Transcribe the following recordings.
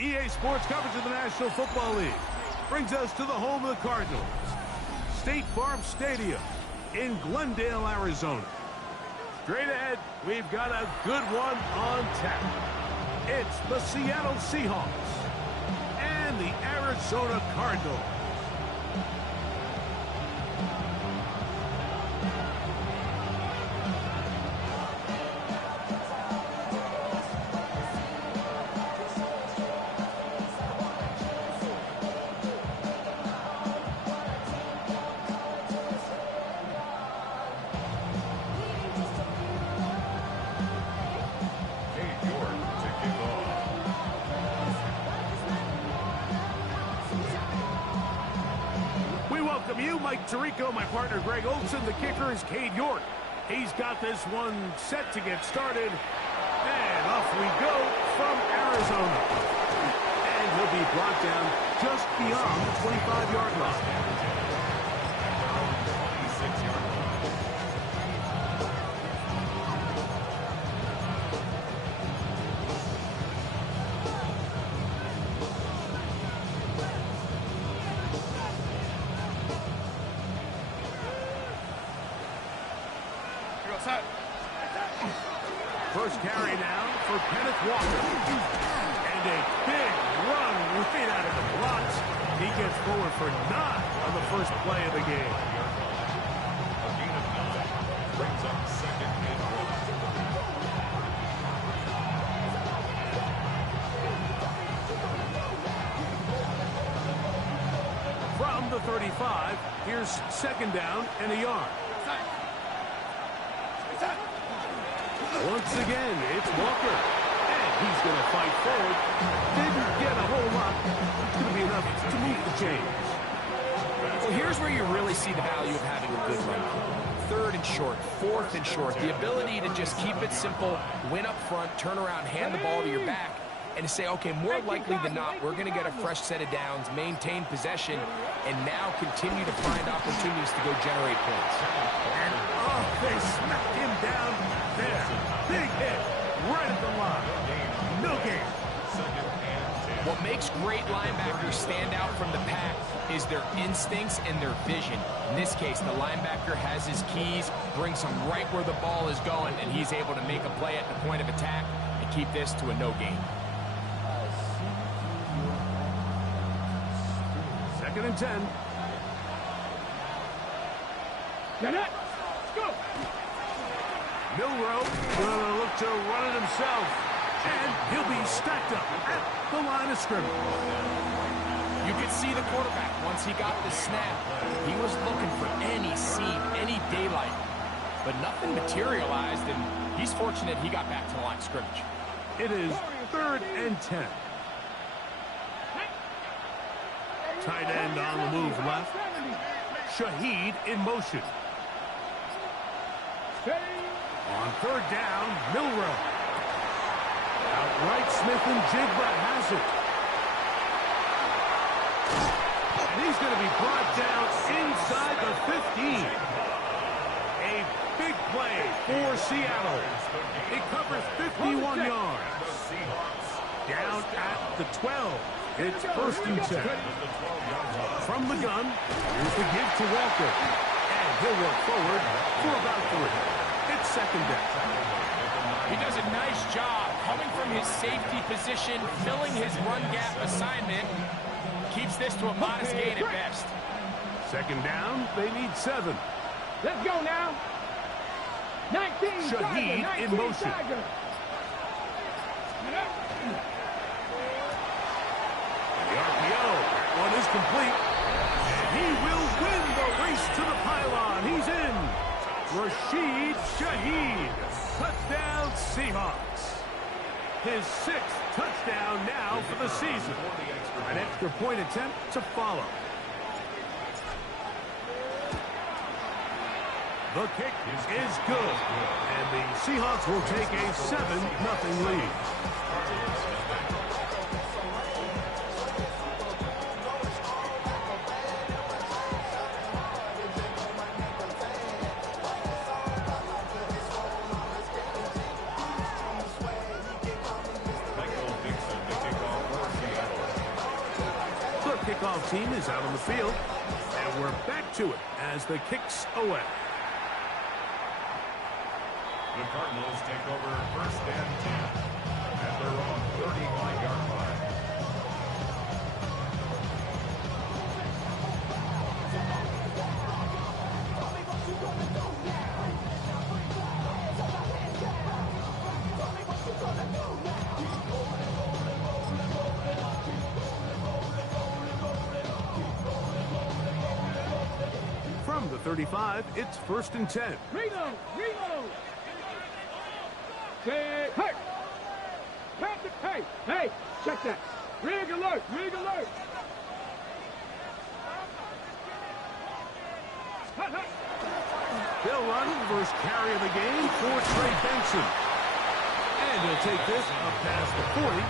EA Sports coverage of the National Football League brings us to the home of the Cardinals, State Farm Stadium in Glendale, Arizona. Straight ahead, we've got a good one on tap. It's the Seattle Seahawks and the Arizona Cardinals. Mike Tirico, my partner Greg Olson. The kicker is Cade York. He's got this one set to get started. And off we go from Arizona. And he'll be brought down just beyond the 25-yard line. First carry now for Kenneth Walker. And a big run right out of the blocks. He gets forward for 9 on the first play of the game. A gain of 9 brings up second and goal. From the 35, here's second down and a yard. Once again, it's Walker. And he's going to fight forward. Didn't get a whole lot. It's going to be enough to move the chains. Well, here's where you really see the value of having a good run. 3rd and short, 4th and short. The ability to just keep it simple, win up front, turn around, hand the ball to your back, and to say, okay, more likely than not, we're going to get a fresh set of downs, maintain possession, and now continue to find opportunities to go generate points. And they smacked him down there. Big hit right at the line. No game. What makes great linebackers stand out from the pack is their instincts and their vision. In this case, the linebacker has his keys, brings him right where the ball is going, and he's able to make a play at the point of attack and keep this to a no gain. 2nd and 10. Get it. Let's go. Milroe gonna look to run it himself. And he'll be stacked up at the line of scrimmage. You could see the quarterback, once he got the snap, he was looking for any seam, any daylight. But nothing materialized, and he's fortunate he got back to the line of scrimmage. It is 3rd and 10. Tight end on the move left. Shaheed in motion. On 3rd down, Milroe. Outright, Smith and Jigba has it. And he's going to be brought down inside the 15. A big play for Seattle. It covers 51 yards. Down at the 12. It's 1st and 10. From the gun, here's the give to Walker. And he'll work forward for about 3. It's 2nd down. He does a nice job coming from his safety position, filling his run gap assignment. Keeps this to a modest gain at best. 2nd down, they need 7. Let's go now. 19. Shaheed Tiger, 19, in motion. Tiger. The RPO, that one is complete. And he will win the race to the pylon. He's in. Rashid Shaheed. Touchdown Seahawks. His 6th touchdown now for the season. An extra point attempt to follow. The kick is good. And the Seahawks will take a 7-0 lead. kickoff team is out on the field. And we're back to it as the kick's away. The Cardinals take over 1st and 10 at their own 35-yard line. From the 35, it's 1st and 10. Reload! Reload! Say, hey! Hey! Hey! Check that! Rig alert! Rig alert! Hut, hut. They'll run first carry of the game for Trey Benson. And he'll take this up past the 40,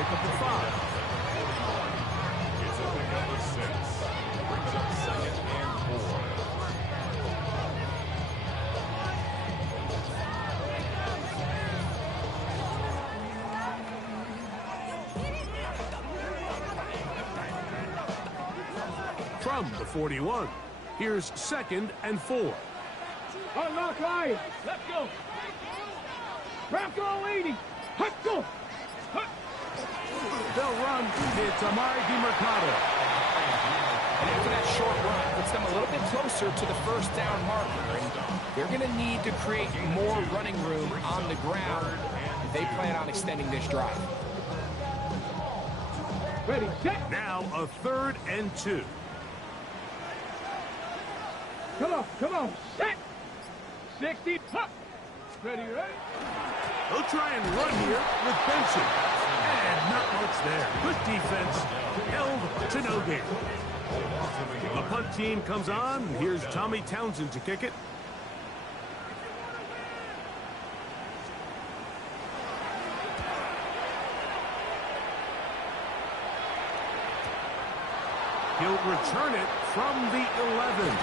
pick up the 5. It's a pickup of 6. Brings up 2nd and 4. From the 41, here's 2nd and 4. Unlock line! Let's go! Bronco 80! Hut, go! Hut! They'll run. It's Amari DiMercato. And after that short run, puts them a little bit closer to the 1st down marker. And they're going to need to create more running room on the ground if they plan on extending this drive. Ready, set! Now a 3rd and 2. Come on, set! 60, hut! Ready, ready? They'll try and run here with Benson. And not much there. Good defense. Held to no gain. The punt team comes on. Here's Tommy Townsend to kick it. He'll return it from the 11.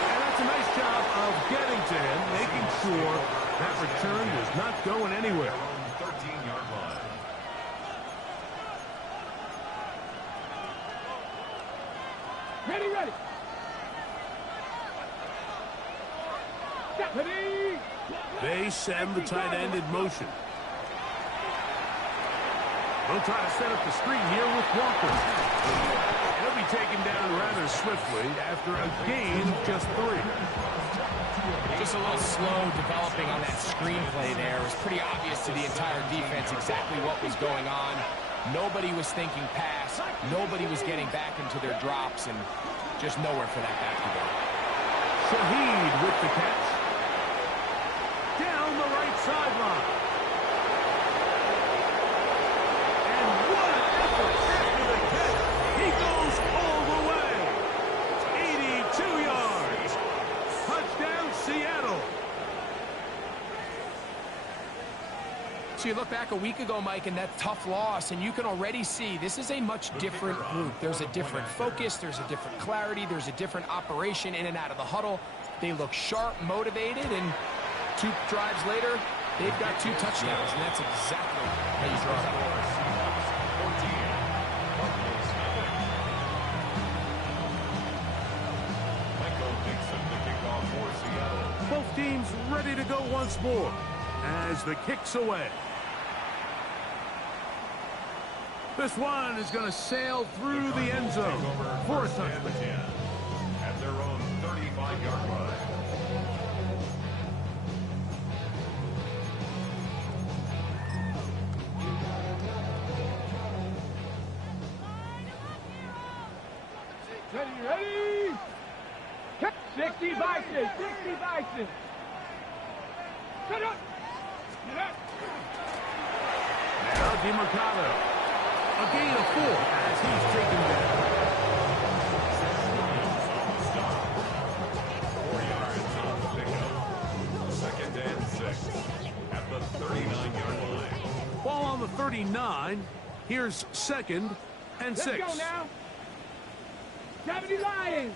And that's a nice job of getting to him, making sure that return is not going anywhere. 13-yard line. Ready, ready! Set, ready! They send the tight end in motion. They'll try to set up the screen here with Walker. He'll be taken down rather swiftly after a gain of just 3. Just a little slow developing on that screenplay there. It was pretty obvious to the entire defense exactly what was going on. Nobody was thinking pass. Nobody was getting back into their drops, and just nowhere for that back to go. Shaheed with the catch. Down the right sideline. And what an effort after the catch. He goes all the way. 82 yards. Touchdown, Seattle. So you look back a week ago, Mike, and that tough loss, and you can already see this is a much different group. There's a different focus, there's a different clarity, there's a different operation in and out of the huddle. They look sharp, motivated, and 2 drives later, they've got 2 touchdowns, and that's exactly how you draw it. Both teams ready to go once more as the kick's away. This one is going to sail through the end zone for a touchdown. At their own 35-yard line. Ready, ready! 60 Bison! 60 Bison! Set up! Get up! Now DiMercato. A gain of 4 as he's taken down. 4 yards on the pickup. 2nd and 6 at the 39-yard line. Ball on the 39. Here's 2nd and 6. Let's go now! 70 Lions!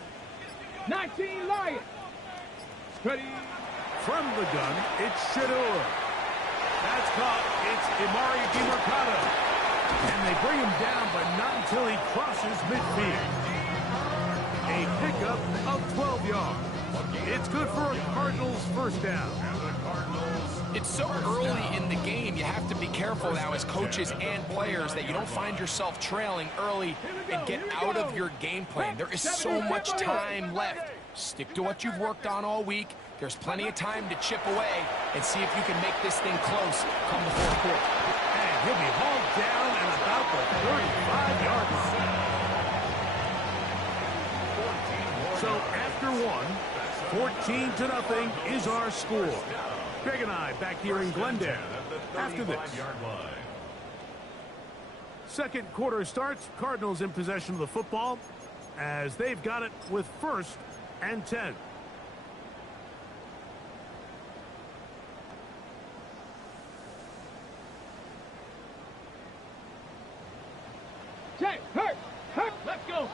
19 Lions! Ready? From the gun, it's Shedeur. That's caught. It's Amari DiMercato. And they bring him down, but not until he crosses midfield. A pickup of 12 yards. It's good for a Cardinals first down. It's so early in the game, you have to be careful now as coaches and players that you don't find yourself trailing early and get out of your game plan. There is so much time left. Stick to what you've worked on all week. There's plenty of time to chip away and see if you can make this thing close come the fourth quarter. And he'll be hauled down at about the 35-yard line. So after one, 14-0 is our score. Greg and I back here in Glendale after this. Second quarter starts. Cardinals in possession of the football as they've got it with 1st and 10. Check, hurt, let's go.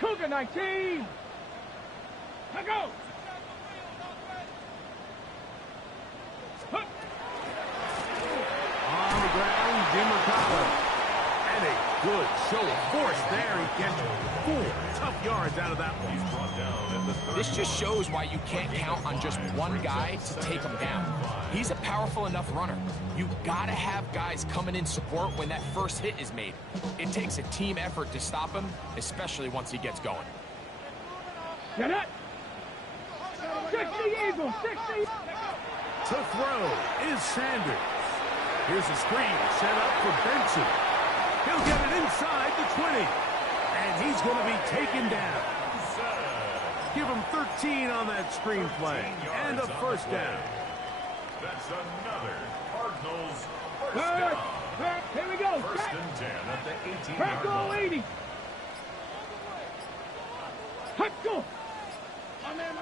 Cougar 19. Let's go. On the ground, DeMarcado. And a good show of force there. He gets 4 tough yards out of that one. This just shows why you can't count on just one guy to take him down. He's a powerful enough runner. You gotta have guys coming in support when that first hit is made. It takes a team effort to stop him, especially once he gets going. Get it. 60 Eagles, 60. To throw is Sanders. Here's a screen set up for Benson. He'll get it inside the 20. And he's going to be taken down. Give him 13 on that screen play. And a first down. That's another Cardinals first down. Here we go. First and 10 at the 18-yard Crack all line. 80. Let's go. My man.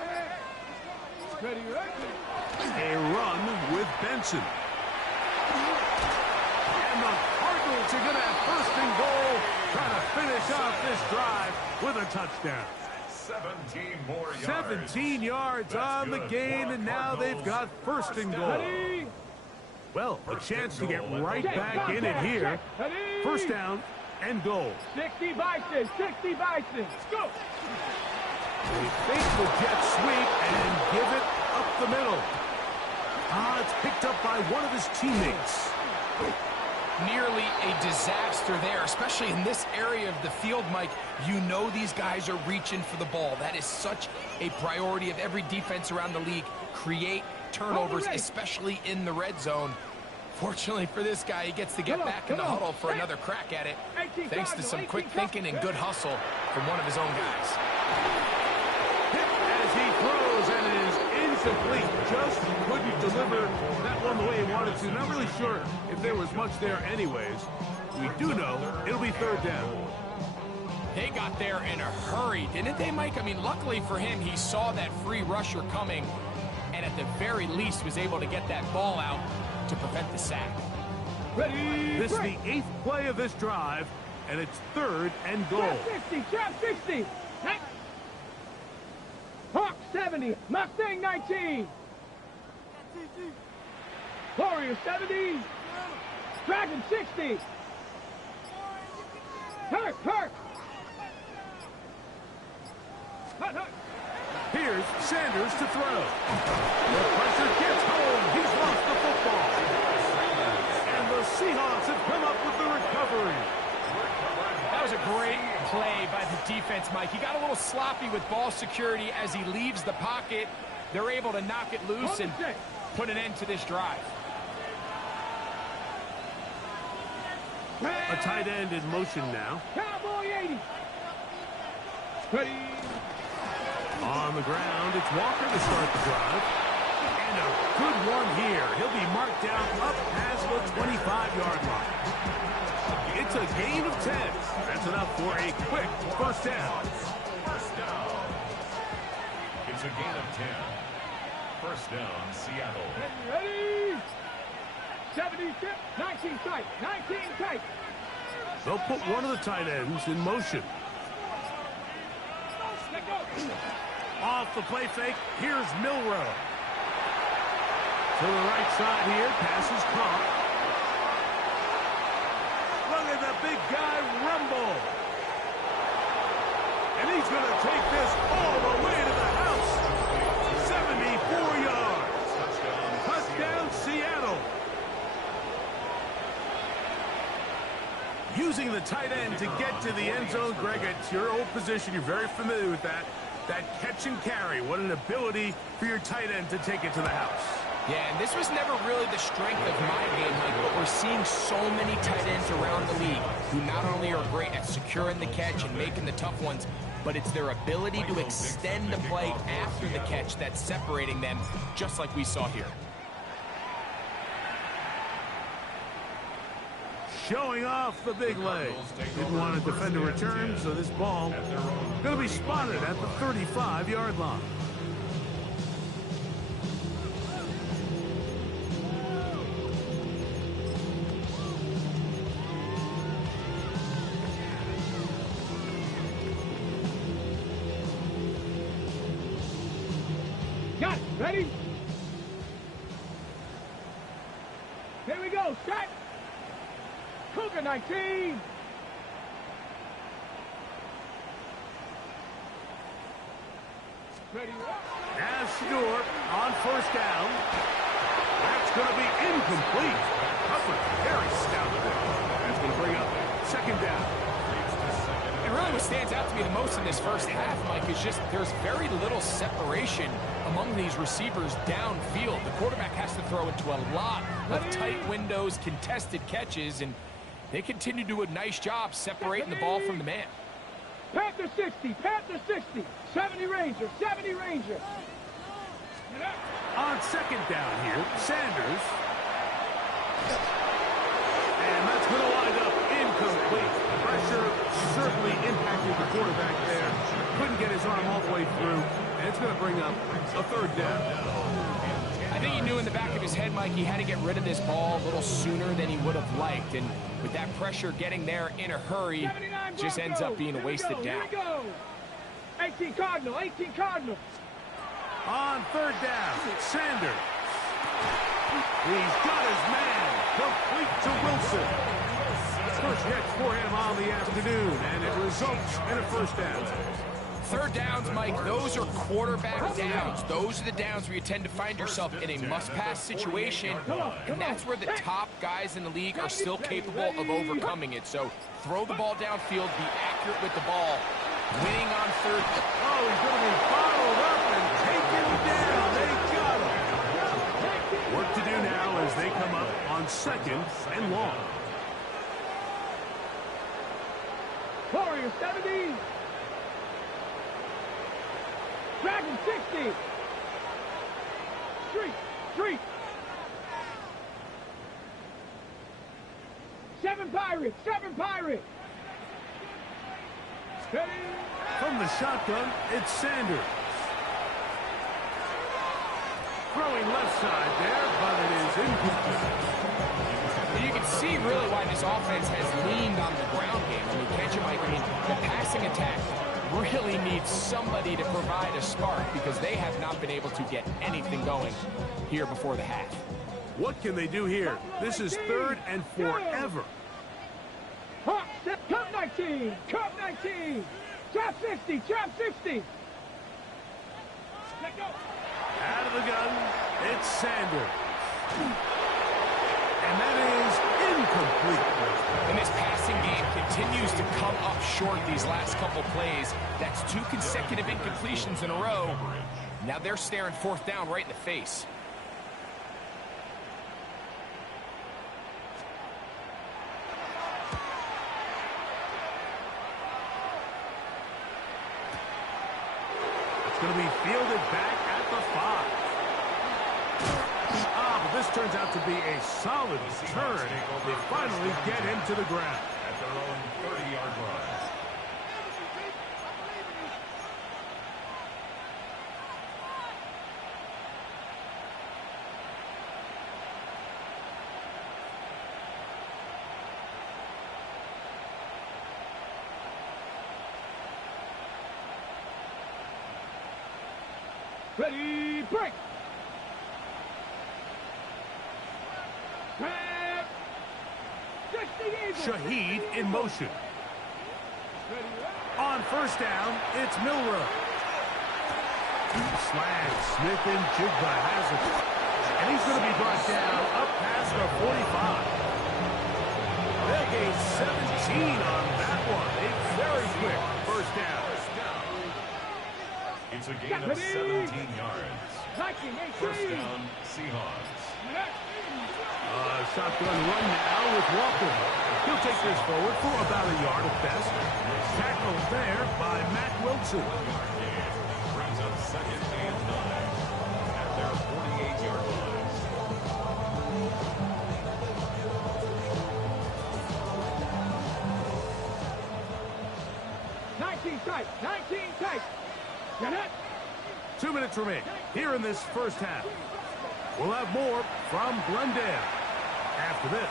Ready. A run with Benson. And the Cardinals are going to have 1st and goal, trying to finish off this drive with a touchdown. 17 more yards. 17 yards on the gain, and now they've got 1st and goal. Well, a chance to get right back in it here. 1st down and goal. 60 Bison. Let's go. They fake the jet sweep and give it up the middle. It's picked up by one of his teammates. Nearly a disaster there, especially in this area of the field, Mike. You know these guys are reaching for the ball. That is such a priority of every defense around the league. Create turnovers, especially in the red zone. Fortunately for this guy, he gets to get back in the huddle for another crack at it, thanks to some quick thinking and good hustle from one of his own guys. Hit as he throws, and it is incomplete. Just couldn't deliver that one the way he wanted to. Not really sure if there was much there anyways. We do know it'll be 3rd down. They got there in a hurry, didn't they, Mike? I mean, luckily for him, he saw that free rusher coming, and at the very least was able to get that ball out to prevent the sack. Ready. This is the 8th play of this drive, and it's 3rd and goal. Trap 60. Hawk 70. Mustang 19. Warrior 70. Dragon 60. Hurt. Here's Sanders to throw. The pressure gets home. He's lost the football. And the Seahawks have come up with the recovery. That was a great play by the defense, Mike. He got a little sloppy with ball security as he leaves the pocket. They're able to knock it loose and put an end to this drive. A tight end in motion now. Cowboy 80. Ready. On the ground, it's Walker to start the drive. And a good one here. He'll be marked down up past the 25-yard line. It's a gain of 10. That's enough for a quick 1st down. It's a gain of 10. 1st down, Seattle. Ready. 76. 19 tight. They'll put one of the tight ends in motion. Off the play fake, here's Milrow. To the right side here, pass is caught. Using the tight end to get to the end zone, Greg, it's your old position. You're very familiar with that. That catch and carry, what an ability for your tight end to take it to the house. Yeah, and this was never really the strength of my game, Mike, but we're seeing so many tight ends around the league who not only are great at securing the catch and making the tough ones, but it's their ability to extend the play after the catch that's separating them, just like we saw here. Showing off the big leg. Didn't want to defend a return, so this ball going to be spotted at the 35-yard line. Got it. Ready? Here we go. Set. Cougar 19. Ready? Now Stewart on first down. That's going to be incomplete. Cover very stout there. That's going to bring up second down. And really what stands out to me the most in this first half, Mike, is just there's very little separation among these receivers downfield. The quarterback has to throw into a lot of tight windows, contested catches, and they continue to do a nice job separating the ball from the man. Panther 60, Panther 60. 70 Ranger, 70 Ranger. On second down here, Sanders. And that's going to wind up incomplete. Pressure certainly impacted the quarterback there. Couldn't get his arm all the way through, and it's going to bring up a third down. I think he knew in the back of his head, Mike, he had to get rid of this ball a little sooner than he would have liked. And with that pressure getting there in a hurry, just ends up being a wasted down. 18 Cardinal, 18 Cardinal. On third down, Sanders. He's got his man. Complete to Wilson. First catch for him on the afternoon, and it results in a first down. Third downs, Mike, those are quarterback downs. Those are the downs where you tend to find yourself in a must-pass situation, and that's where the top guys in the league are still capable of overcoming it. So throw the ball downfield, be accurate with the ball. Winning on third. Oh, he's going to be bottled up and taken down. They got him. Work to do now as they come up on second and long. Warrior 70. Dragon 60. Street. 7 Pirates. Ready? From the shotgun, it's Sanders. Throwing left side there, but it is incomplete. And you can see really why this offense has leaned on the ground game. I mean, can't you, Mike? I mean, the passing attack really needs somebody to provide a spark because they have not been able to get anything going here before the half. What can they do here? This is third and forever. Hawk, Cup 19. Trap 60. Let go. Out of the gun, it's Sanders. And that is incomplete. And this passing game continues to come up short these last couple plays. That's 2 consecutive incompletions in a row. Now they're staring fourth down right in the face. Going to be fielded back at the 5. But this turns out to be a solid turn. They finally get him to the ground. At their own 30-yard line. Ready, break! Shaheed in motion. On first down, it's Milrow. Slag, Smith and Jigba has it. And he's going to be brought down up past the 45. They'll gained 17 on that one. A very quick first down. It's a gain of 17 yards. First down, Seahawks. Shotgun run now with Walker. He'll take this forward for about a yard at best. Tackled there by Matt Wilson. Brings up second and 9 at their 48-yard line. Tight. 19 tight. Get it? 2 minutes remain here in this first half. We'll have more from Glendale after this.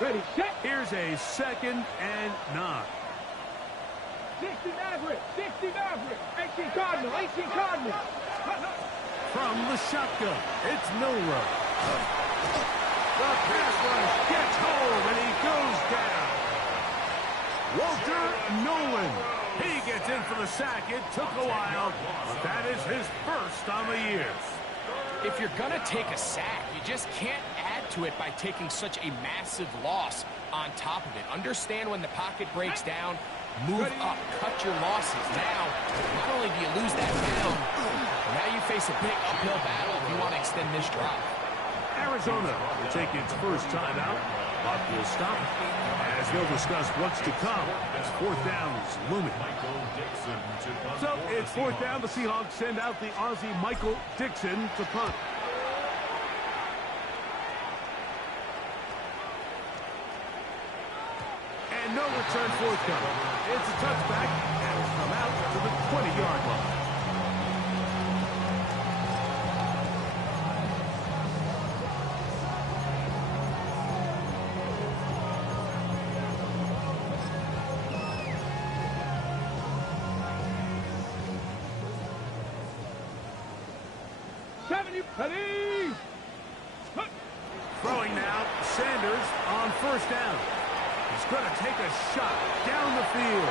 Ready, set. Here's a 2nd and 9. 60 Maverick. 18 Cardinal. From the shotgun, it's Milrow. The pass rush gets home, and he goes down. Walter Nolan. He gets in for the sack. It took a while, but that is his first on the year. If you're going to take a sack, you just can't add to it by taking such a massive loss on top of it. Understand when the pocket breaks down, move up, cut your losses. Now, not only do you lose that down, now you face a big uphill battle if you want to extend this drive. Arizona will take its first time out. Clock will stop as they'll discuss what's to come as 4th down is looming. So it's 4th down. The Seahawks send out the Aussie Michael Dixon to punt. And no return forthcoming. It's a touchback and will come out to the 20-yard line. Ready. Throwing now, Sanders on first down. He's going to take a shot down the field.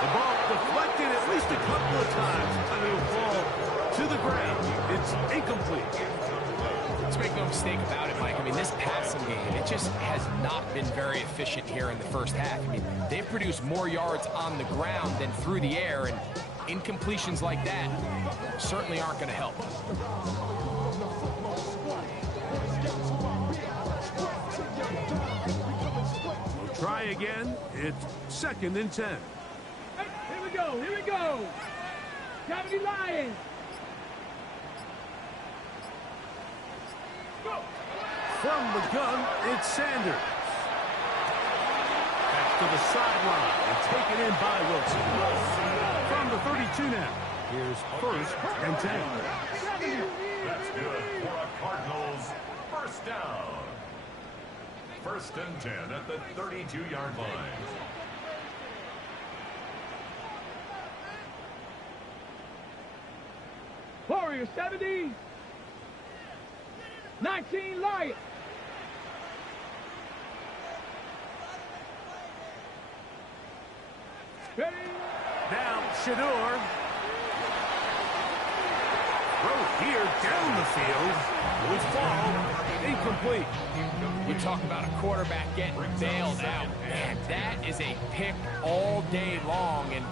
The ball deflected at least a couple of times, and it'll fall to the ground. It's incomplete. Let's make no mistake about it, Mike. I mean, this passing game, it just has not been very efficient here in the first half. I mean, they've produced more yards on the ground than through the air, and incompletions like that certainly aren't going to help. We'll try again. It's 2nd and 10. Hey, here we go. Cavity Lions. Go. From the gun, it's Sanders. Back to the sideline and taken in by Wilson. From the 32 now. Here's 1st and 10. That's good for a Cardinals first down. 1st and 10 at the 32-yard line. Warrior 70. 19 Lions. Ready. Now Shador. Throw here down the field. With ball incomplete. You talk about a quarterback getting bailed out. Man, that is a pick all day long. And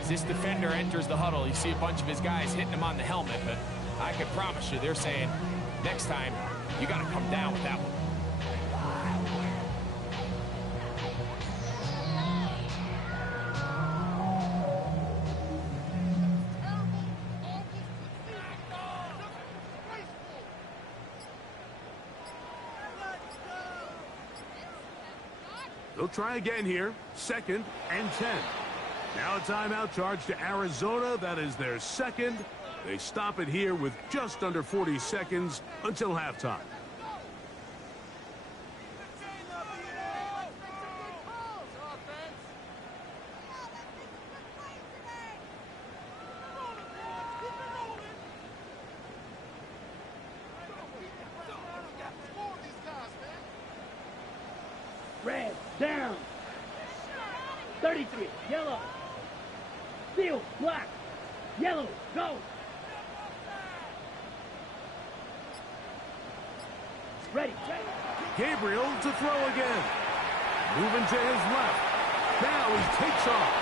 as this defender enters the huddle, you see a bunch of his guys hitting him on the helmet. But I can promise you, they're saying, next time, you got to come down with that one. They'll try again here. 2nd and 10. Now a timeout charge to Arizona. That is their 2nd. They stop it here with just under 40 seconds until halftime. Red, down. 33, yellow. Steel, black. Yellow, go. Ready. Gabriel to throw again. Moving to his left. Now he takes off.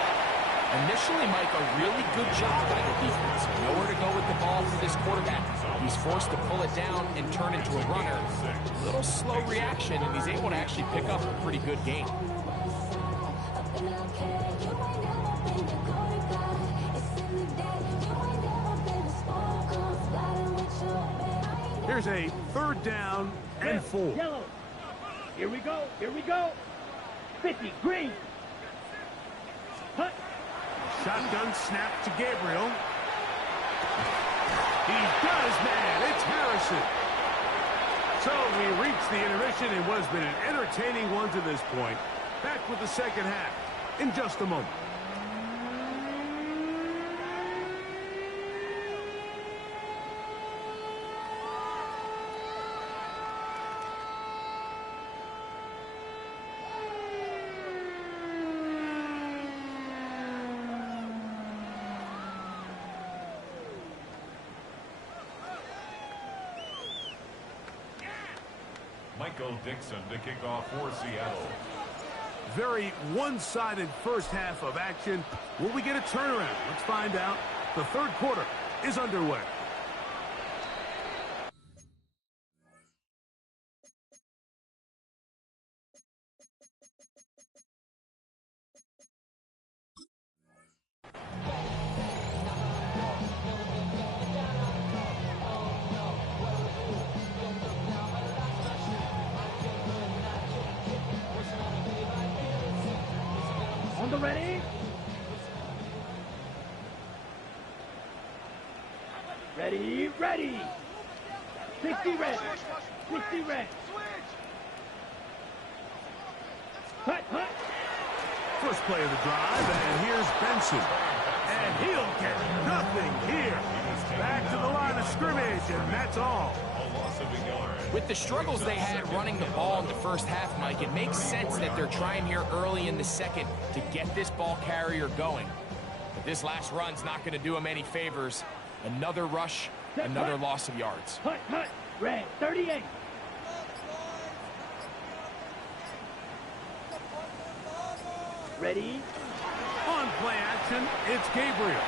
Initially, Mike, a really good job by the defense. Nowhere to go with the ball for this quarterback. He's forced to pull it down and turn into a runner. A little slow reaction, and he's able to actually pick up a pretty good gain. Here's a 3rd down and 4. Yellow. Here we go. 50, green. Hut. Shotgun snap to Gabriel. He does, man. It's Harrison. So we reached the intermission. It was been an entertaining one to this point. Back with the second half in just a moment. Michael Dixon to kick off for Seattle. Very one-sided first half of action. Will we get a turnaround? Let's find out. The 3rd quarter is underway. On the ready. Ready. 60 red. Hut. First play of the drive, and here's Benson. And he'll get nothing here. Back to the line of scrimmage, and that's all. A loss of a yard. With the struggles they had running the ball in the first half, Mike, it makes sense that they're trying here early in the second to get this ball carrier going. But this last run's not going to do him any favors. Another rush, another loss of yards. Hut. Red. 38. Ready. On play action, it's Gabriel.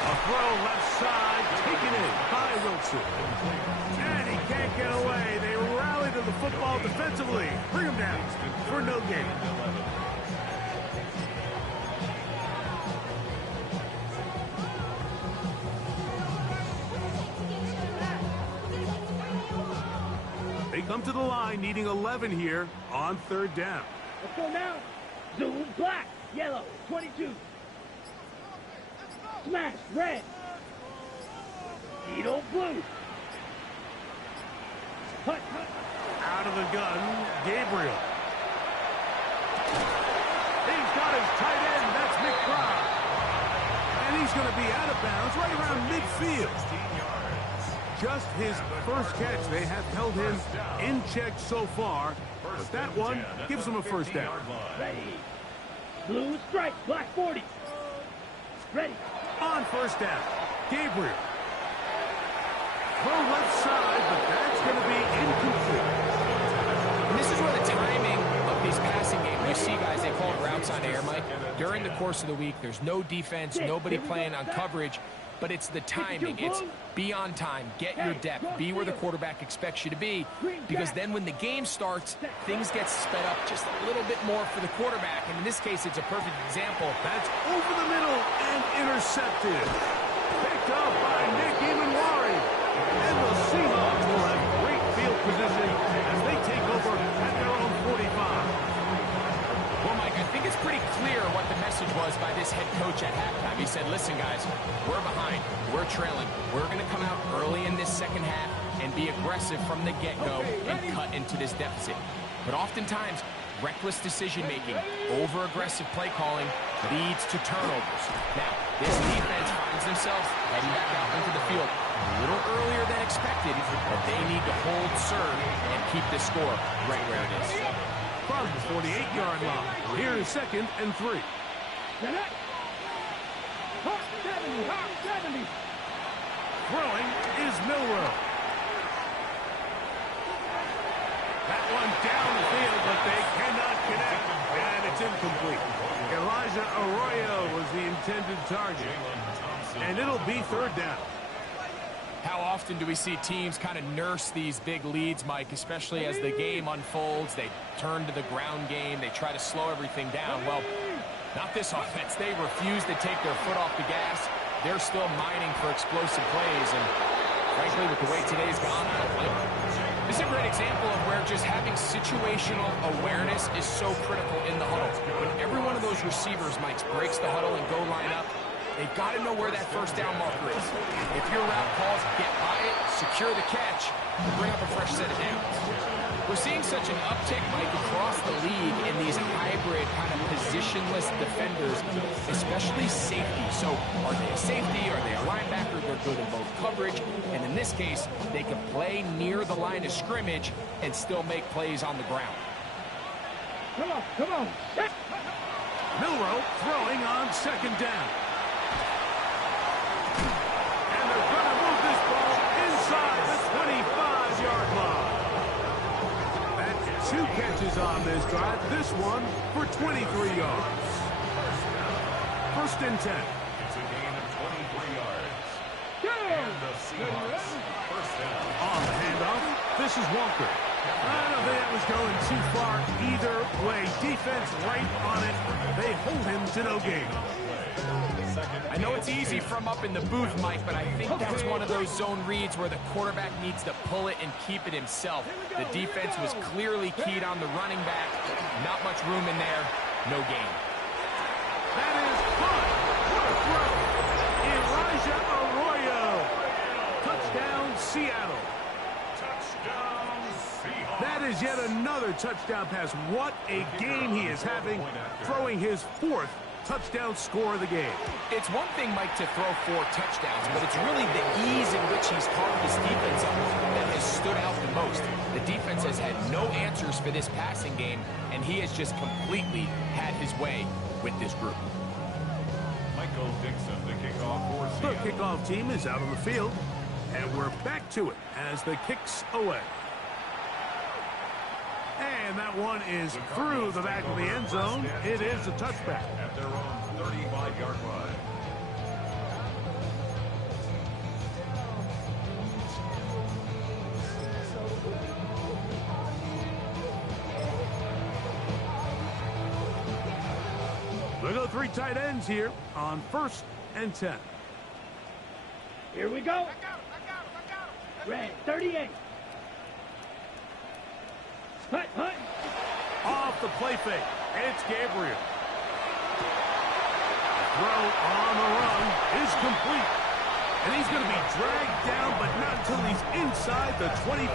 A throw left side, taken in by Wilson. And he can't get away. They rally to the football defensively. Bring him down for no gain. They come to the line needing 11 here on 3rd down. Let's go now. Zoom, black, yellow, 22. Smash, red. Needle, blue. Hut. Out of the gun, Gabriel. He's got his tight end, that's McBride. And he's going to be out of bounds right around midfield. Just his first catch. They have held him in check so far, but that one gives him a first down. Ready. Blue stripe, black 40. Ready. On first down, Gabriel. Throw left side, but that's going to be incomplete. And this is where the timing of these passing games, you see guys, they call it routes on air, Mike. During the course of the week, there's no defense, nobody playing on coverage, but it's the timing. It's be on time, get your depth, be where the quarterback expects you to be, because then when the game starts, things get sped up just a little bit more for the quarterback, and in this case, it's a perfect example. That's over the middle and intercepted. Picked up by Nick Emanwari. And the Seahawks will have great field position as they take over at their own 45. Well, Mike, I think it's pretty clear what the message was by this head coach at halftime. He said, listen, guys, we're behind. We're trailing. We're going to come out early in this second half and be aggressive from the get-go and cut into this deficit. But oftentimes, reckless decision-making, over-aggressive play calling leads to turnovers. Now, this defense finds themselves heading back out into the field a little earlier than expected, but they need to hold serve and keep the score right where it is. From the 48-yard line, here is 2nd and 3. Hot 70. Throwing is Milrow. one down the field, but they cannot connect. And it's incomplete. Elijah Arroyo was the intended target. And it'll be third down. How often do we see teams kind of nurse these big leads, Mike, especially as the game unfolds? They turn to the ground game. They try to slow everything down. Well, not this offense. They refuse to take their foot off the gas. They're still mining for explosive plays. And frankly, with the way today's gone, I don't blame them. This is a great example of where just having situational awareness is so critical in the huddle. When every one of those receivers, Mike, breaks the huddle and go line up, they've got to know where that first down marker is. If your route calls, get by it, secure the catch, and bring up a fresh set of downs. We're seeing such an uptick, Mike, across the league in these hybrid kind of positionless defenders, especially safety. So are they a safety? Are they a linebacker? They're good in both coverage. And in this case, they can play near the line of scrimmage and still make plays on the ground. Come on, come on. Milroe throwing on second down. And they're going to move this ball inside the 25-yard line. That's 2 catches on this drive. This one for 23 yards. First and 10. It's a gain of 23 yards. And the Seahawks first down. On the handoff, this is Walker. I don't think that was going too far either way. Defense right on it. They hold him to no gain. I know it's easy from up in the booth, Mike, but I think that's one of those zone reads where the quarterback needs to pull it and keep it himself. The defense was clearly keyed on the running back. Not much room in there. No gain. That is caught. What a throw. Elijah Arroyo. Touchdown, Seattle. Touchdown, Seahawks. That is yet another touchdown pass. What a game he is having, throwing his 4th touchdown score of the game. It's one thing, Mike, to throw 4 touchdowns, but it's really the ease in which he's caught this defense up that has stood out the most. The defense has had no answers for this passing game, and he has just completely had his way with this group. Michael Dixon, the kickoff for The Seattle. kickoff team is out on the field, and we're back to it as the kick's away. And that one is through the back of the end zone. It is a touchback. At their own 35-yard line. We'll go 3 tight ends here on first and 10. Here we go. Red 38. Hut, hut. Off the play fake. It's Gabriel. Throw on the run is complete. And he's going to be dragged down, but not until he's inside the 25.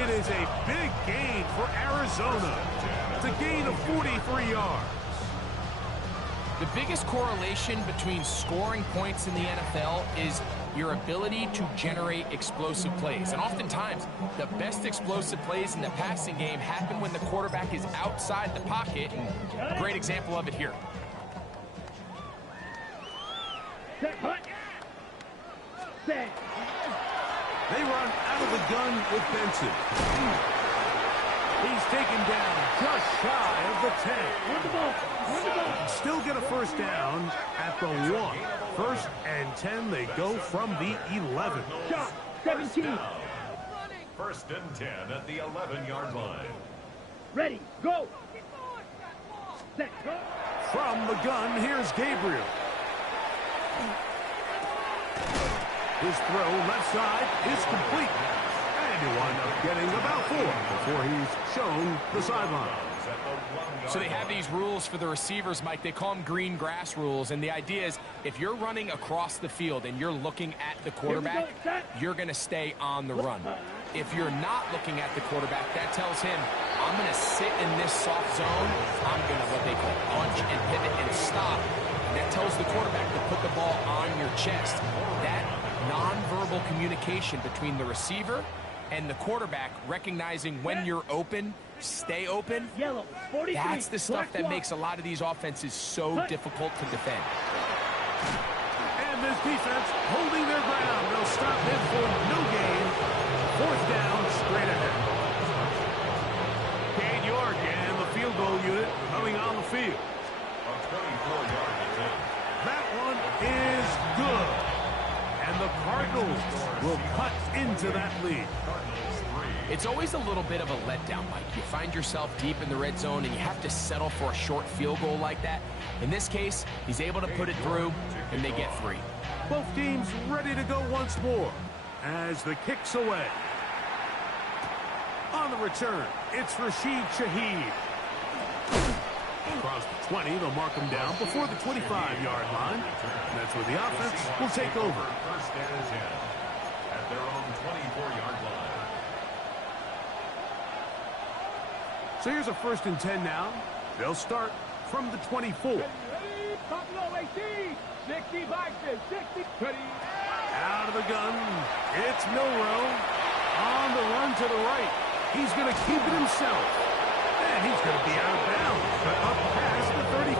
It is a big gain for Arizona. It's a gain of 43 yards. The biggest correlation between scoring points in the NFL is your ability to generate explosive plays. And oftentimes, the best explosive plays in the passing game happen when the quarterback is outside the pocket. And a great example of it here. Set, hut. Set. They run out of the gun with Benson. He's taken down just shy of the 10. Run the ball. Run the ball. Still get a first down at the 1. First and 10, they go from the 11. Shot. 17. First and 10 at the 11-yard line. Ready. Go. Set. Go. From the gun, here's Gabriel. His throw left side is complete. And he'll wind up getting about 4 before he's shown the sideline. So they have these rules for the receivers, Mike. They call them green grass rules. And the idea is if you're running across the field and you're looking at the quarterback, you're going to stay on the run. If you're not looking at the quarterback, that tells him, I'm going to sit in this soft zone. I'm going to what they call punch and pivot and stop. And that tells the quarterback to put the ball on your chest. That nonverbal communication between the receiver and the quarterback, recognizing when you're open, stay open, Yellow. 43. that's the stuff that makes a lot of these offenses so difficult to defend. And this defense holding their ground. They'll stop him for no gain. Fourth down, straight ahead. field goal unit coming on the field. A 24-yard attempt. That one is good. And the Cardinals will cut into that lead. It's always a little bit of a letdown, Mike. You find yourself deep in the red zone and you have to settle for a short field goal like that. In this case, he's able to put it through, and they get 3. Both teams ready to go once more as the kick's away. On the return, it's Rashid Shaheed. Across the 20, they'll mark him down before the 25-yard line. And that's where the offense will take over. First and 10 at their own 24-yard line. So here's a 1st and 10 now. They'll start from the 24. Buffalo 18, 60 boxes, 60, 20. Out of the gun, it's Milroe. On the run to the right. He's going to keep it himself. And he's going to be out of bounds, but up past the 35.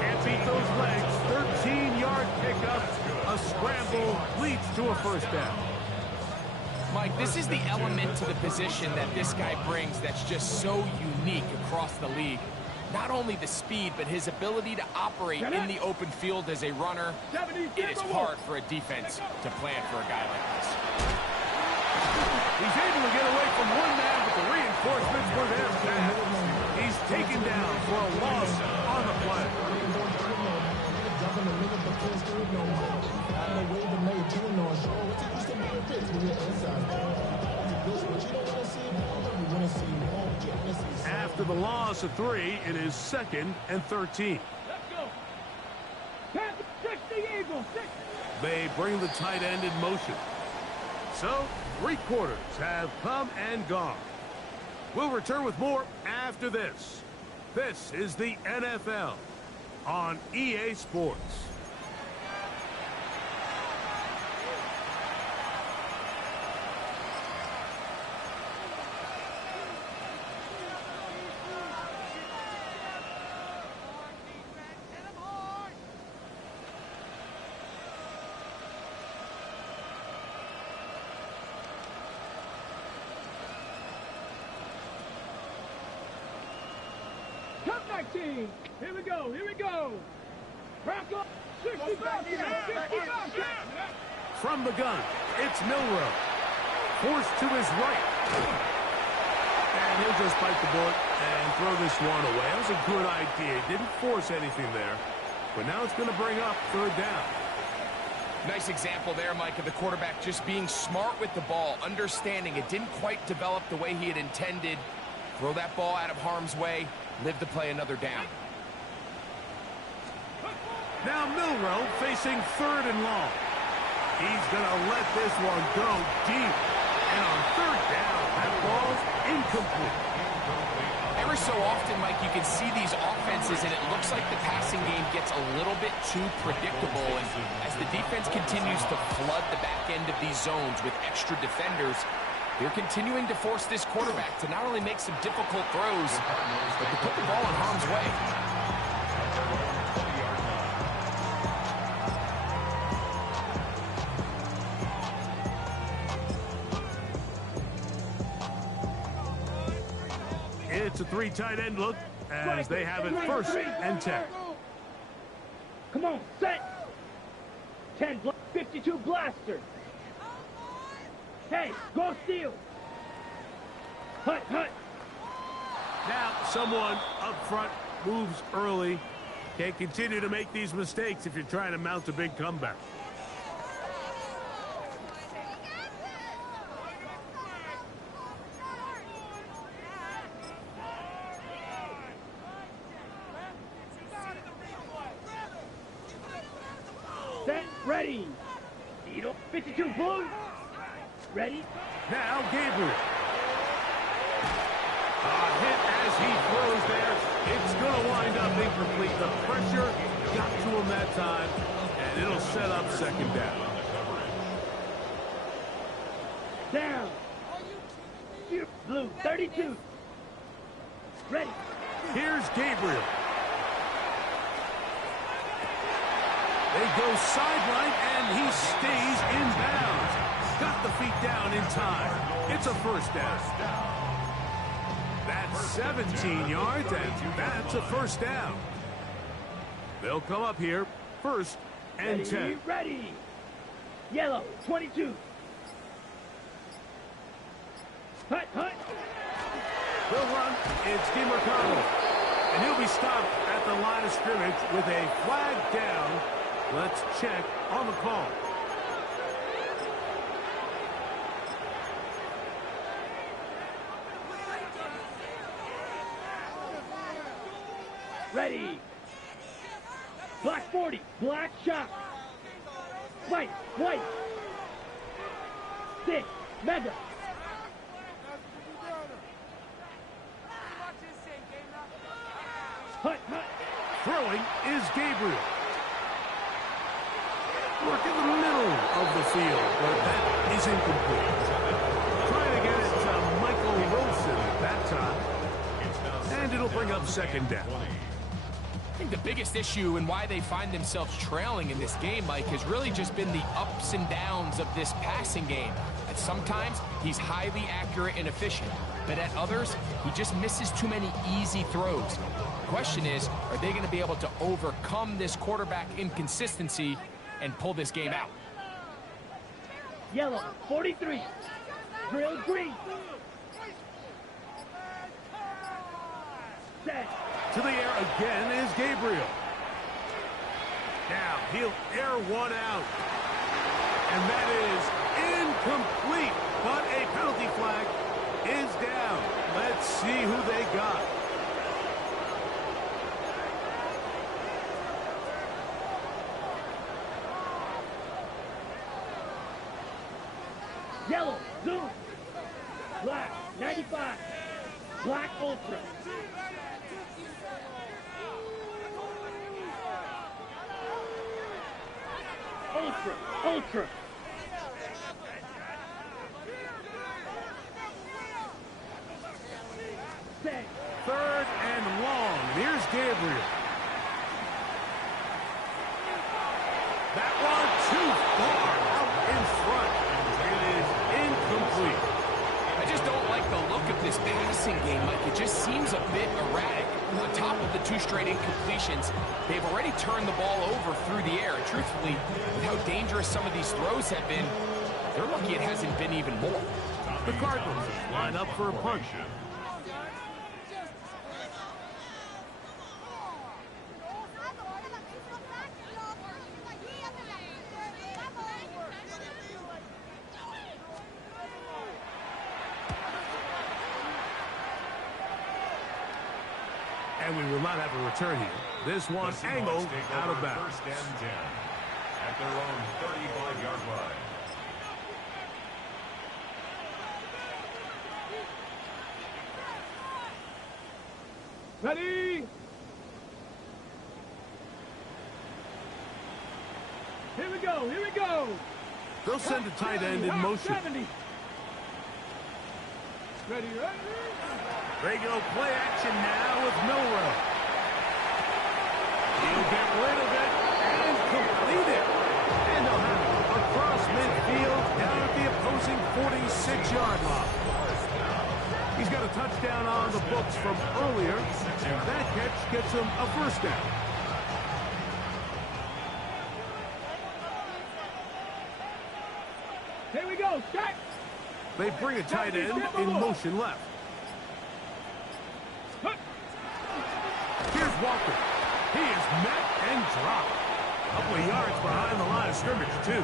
Can't beat those legs. 13-yard pickup. A scramble leads to a 1st down. Mike, this is the element to the position that this guy brings that's just so unique across the league. Not only the speed, but his ability to operate in the open field as a runner. It is hard for a defense to plan for a guy like this. He's able to get away from one man, but the reinforcements were there fast. He's taken down for a loss on the play. After the loss of 3, it is 2nd and 13. Let's go. 60 Eagles, 60. They bring the tight end in motion. So, 3 quarters have come and gone. We'll return with more after this. This is the NFL on EA Sports. Come 19. Here we go, here we go. Crack up. 60 boxes, 60 boxes. From the gun, it's Milroe. Forced to his right. And he'll just bite the bullet and throw this one away. That was a good idea. He didn't force anything there. But now it's going to bring up 3rd down. Nice example there, Mike, of the quarterback just being smart with the ball, understanding it didn't quite develop the way he had intended. Throw that ball out of harm's way, live to play another down. Now Milroe facing 3rd and long. He's going to let this one go deep. And on 3rd down, that ball's incomplete. Ever so often, Mike, you can see these offenses, and it looks like the passing game gets a little bit too predictable. And as the defense continues to flood the back end of these zones with extra defenders, they're continuing to force this quarterback to not only make some difficult throws, but to put the ball in harm's way. It's a 3 tight end look as they have it 1st and 10. Come on, set. 10, 52 blaster. Hey, go steal. Hut, hut. Now someone up front moves early. Can't continue to make these mistakes if you're trying to mount a big comeback. Set, ready. Needle, 52 blue. Ready? Now Gabriel. A hit as he throws there. It's going to wind up incomplete. The pressure got to him that time, and it'll set up 2nd down. Down. Blue, 32. Ready. Here's Gabriel. They go sideline, and he stays in bounds. Got the feet down in time. It's a 1st down. That's 17 yards, and that's a first down. They'll come up here, first and 10. Ready. Yellow, 22. Hut, hut. They'll run. It's DeMarcano. And he'll be stopped at the line of scrimmage with a flag down. Let's check on the call. Ready. Black 40. Black shot. White. White. 6. Mega. Hut, hut. Throwing is Gabriel. Work in the middle of the field, but that is incomplete. Trying to get it to Michael Wilson that time. And it'll bring up second down. I think the biggest issue and why they find themselves trailing in this game, Mike, has really just been the ups and downs of this passing game. And sometimes he's highly accurate and efficient, but at others, he just misses too many easy throws. The question is, are they going to be able to overcome this quarterback inconsistency and pull this game out? Yellow, 43. Drill green. Set. To the air again is Gabriel. Now he'll air one out. And that is incomplete. But a penalty flag is down. Let's see who they got. Yellow, zoom. Black, 95. Black ultra. Ultra, ultra. Set. Third and long. Here's Gabriel. That one too far out in front. It is incomplete. I just don't like the look of this passing game, Mike. It just seems a bit erratic. On top of the 2 straight incompletions, they've already turned the ball over through the air. And truthfully, with how dangerous some of these throws have been, they're lucky it hasn't been even more. The Cardinals line up for a punt. And we will not have a return here. This one angled out of bounds. First and 10 at their own 35-yard line. Ready? Here we go, here we go. They'll send a tight end in motion. 70. Ready, ready. They go play action now with Milrow. He'll get rid of it and complete it. And they'll have it across midfield down at the opposing 46-yard line. He's got a touchdown on the books from earlier. That catch gets him a first down. Here we go, set. They bring a tight end in motion left. Here's Walker. He is met and dropped. A couple of yards behind the line of scrimmage, too.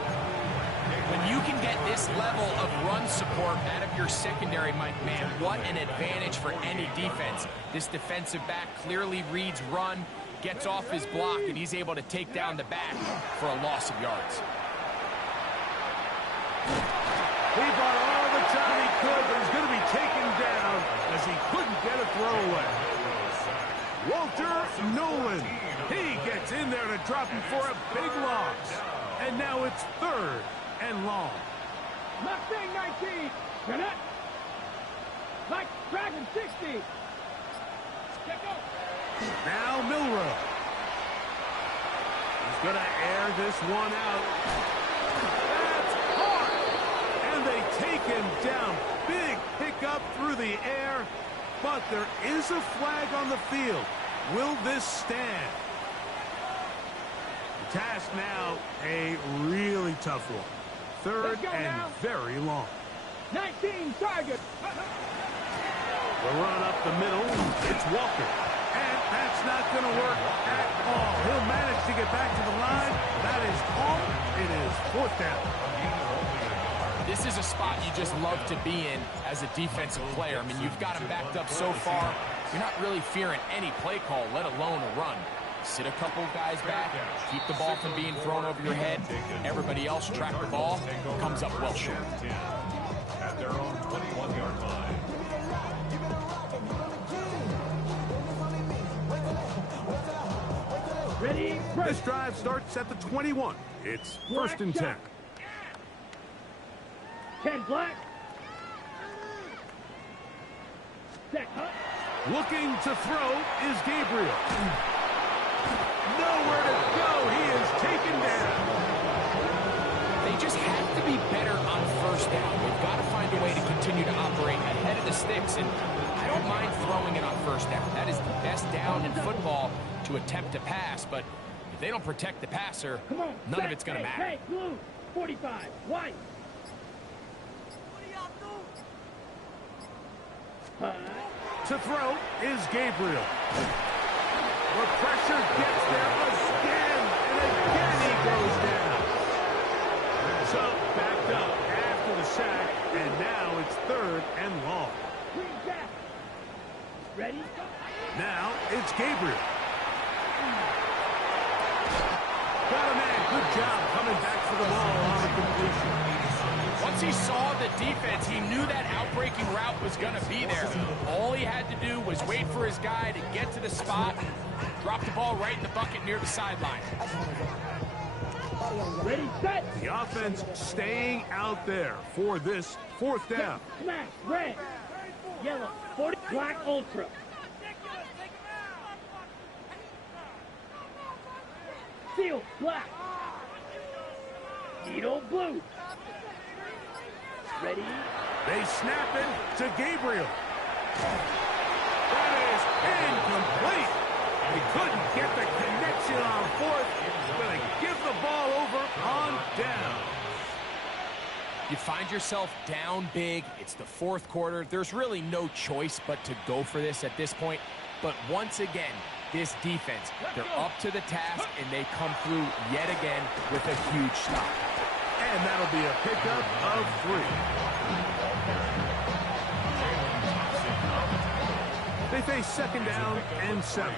When you can get this level of run support out of your secondary, Mike, man, what an advantage for any defense. This defensive back clearly reads run, gets off his block, and he's able to take down the back for a loss of yards. He bought all the time he could, but he's going to be taken down as he couldn't get a throw away. Walter Nolan. He gets in there to drop him for a big loss. And now it's third and long. Mustang 19. Get up. Like Dragon 60. Check out. Now Milrow. He's going to air this one out. That's hard. And they take him down. Big pickup through the air. but there is a flag on the field. Will this stand? The task now, a really tough one. Third and very long. 19 target. The run up the middle. It's Walker. And that's not going to work at all. He'll manage to get back to the line. That is all. It is fourth down. This is a spot you just love to be in as a defensive player. I mean, you've got him backed up so far. You're not really fearing any play call, let alone a run. Sit a couple guys back, keep the ball from being thrown over your head. Everybody else track the ball, comes up well short. At their own 21-yard line. Ready? This drive starts at the 21. It's first and 10. 10 black. Set up. Looking to throw is Gabriel. Nowhere to go. He is taken down. They just have to be better on first down. They've got to find a way to continue to operate ahead of the sticks, and I don't mind throwing it on first down. That is the best down in football to attempt to pass, but if they don't protect the passer, none of it's going to matter. Hey, blue, 45, white. To throw is Gabriel. The pressure gets there again, and again he goes down. So backed up after the sack, and now it's third and long. Ready? Now it's Gabriel. Got a man. Good job coming back for the ball on the completion. Once he saw the defense, he knew that outbreaking route was going to be there. All he had to do was wait for his guy to get to the spot, drop the ball right in the bucket near the sideline. Ready, set. The offense staying out there for this fourth down. Smash, red, yellow, 40, black, ultra. Seal, black. Needle, blue. Ready? They snap it to Gabriel. That is incomplete. They couldn't get the connection on fourth. Going to give the ball over on down. You find yourself down big. It's the fourth quarter. There's really no choice but to go for this at this point. But once again, this defense, they're up to the task, and they come through yet again with a huge stop. And that'll be a pickup of 3. They face second down and 7.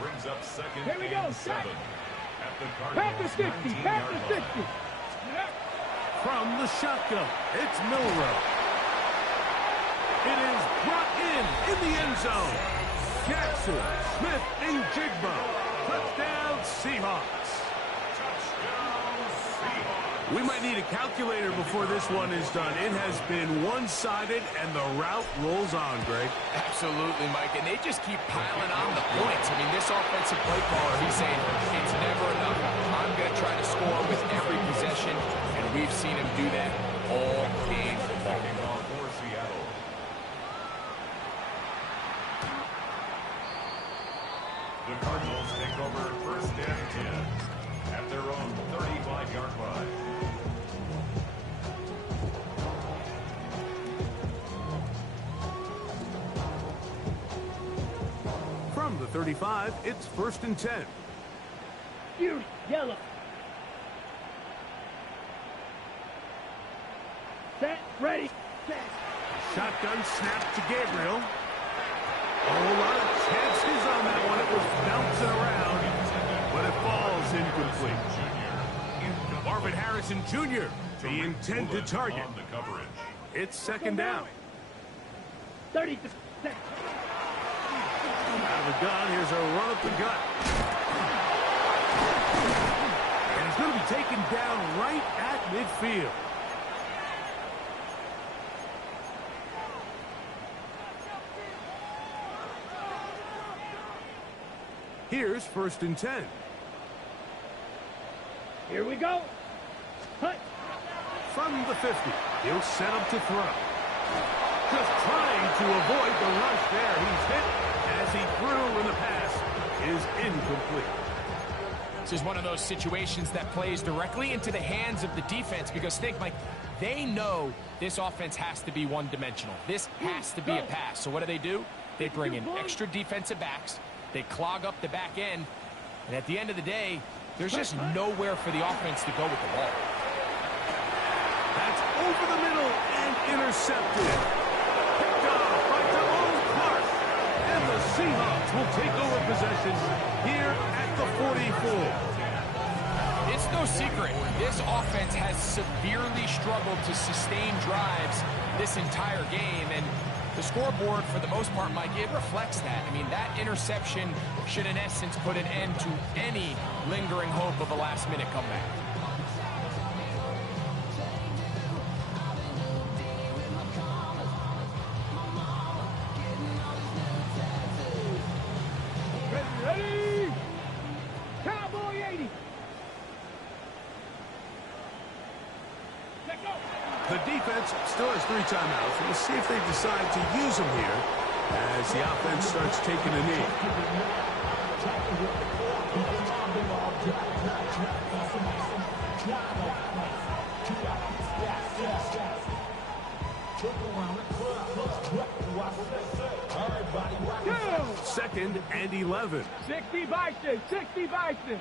Brings up second Here we go, and 7. At the Pack the 60, pack the 60. From the shotgun, it's Milrow. It is brought in the end zone. Jackson, Smith, and Jigbo. Touchdown, Seahawks. We might need a calculator before this one is done. It has been one-sided, and the route rolls on, Greg. Absolutely, Mike, and they just keep piling on the points. I mean, this offensive play caller, he's saying it's never enough. I'm going to try to score with every possession, and we've seen him do that all game long. For Seattle. The Cardinals take over first and 10 at their own 35-yard line. From the 35, it's first and 10. Beauty, yellow. Set, ready, set. Shotgun snap to Gabriel. A whole lot of chances on that one. It was bouncing around, but it falls incomplete. Marvin Harrison Jr., the intended target. On the coverage. It's second down. 30, set. Out of the gun, here's a run up the gut. And he's going to be taken down right at midfield. Here's first and 10. Here we go. Hut. From the 50, he'll set up to throw. Just trying to avoid the rush there. He's hit as he threw, and the pass is incomplete. This is one of those situations that plays directly into the hands of the defense, because think, Mike, they know this offense has to be one-dimensional. This has to be a pass. So what do? They bring in extra defensive backs. They clog up the back end. And at the end of the day, there's just nowhere for the offense to go with the ball. That's over the middle and intercepted. Picked off by Devon Clark. And the Seahawks will take over possession here at the 44. It's no secret, this offense has severely struggled to sustain drives this entire game, and the scoreboard, for the most part, Mike, it reflects that. I mean, that interception should, in essence, put an end to any lingering hope of a last-minute comeback. Ready? Cowboy 80. Let go. The defense still has 3 timeouts. We'll see if they decide to use them here as the offense starts taking a knee. Go. 2nd and 11. 60 Bison. 60 Bison.